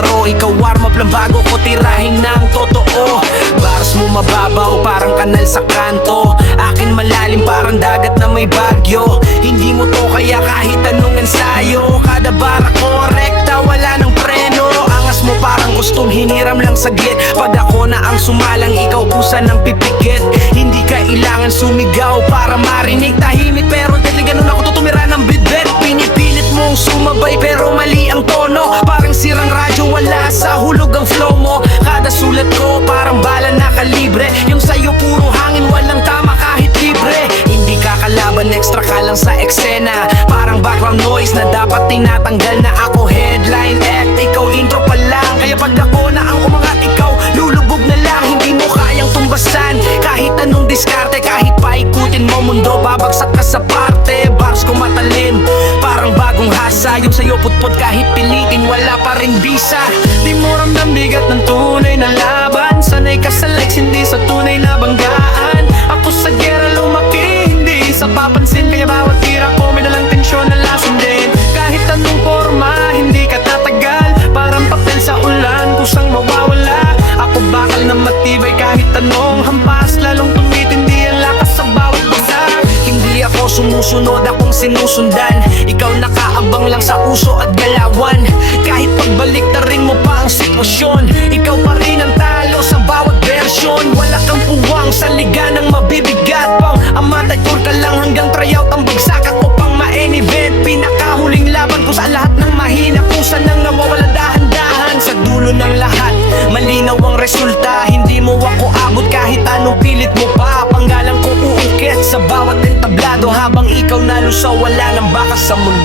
laro, ikaw warm up lang bago ko tirahin ng totoo. Bars mo mababaw parang kanal sa kanto, akin malalim parang dagat na may bagyo. Hindi mo to kaya kahit anong ensayo, kada bara korekta wala ng preno. Angas mo parang gustong hiniram lang saglit, pag ako na ang sumalang ikaw kusa ng pipikit. Hindi kailangan sumigaw para marinig, tahimik pero deadly ganun ako tutumira ng bibit. Pinipilit mong sumabay pero mali ang tono, parang sirang radyo wala sa hulog ang flow mo. Kada sulat ko parang bala na kalibre, yung sayo puro hangin walang tama kahit libre. Hindi ka kalaban, extra ka lang sa eksena, parang background noise na dapat tinatanggal na. Ako headline act, ikaw intro pa lang, kaya pag ako na ang umangat ikaw lulubog na lang. Hindi mo kayang tumbasan kahit anong diskarte, kahit paikutin mo mundo babagsak ka sa parte. Bars ko matalim parang bagong hasa, yung sayo putpot kahit pilitin wala pa rin bisa. Di mo ramdam bigat ng tunay na laban, sanay ka sa likes hindi sa tunay na banggaan. Ako sa gera lumaki hindi sa papansin, kaya bawat tira ko may dalang tensyon na lasundin. Kahit anong forma hindi ka tatagal, parang papel sa ulan kusang mawawala. Ako bakal na matibay kahit anong hampas, lalong tumitindi ang lakas sa bawat bagsak. Hindi ako sumusunod, akong sinusundan, ikaw nakaabang lang sa uso at galawan. Kahit pagbalik na rin mo pa ang sitwasyon, ikaw pa rin ang talo sa bawat version. Wala kang puwang sa liga ng mabibigat, pang amateur ka lang hanggang tryout ang bagsak. Ako pang ma-main event, pinakahuling laban ko sa lahat ng mahina, kusa nang nawawala dahan-dahan. Sa dulo ng lahat malinaw ang resulta, hindi mo ako abot kahit anong pilit mo pa. Panggalang ko uukit sa bawat entablado, habang ikaw nalusaw wala nang bakas sa mundo.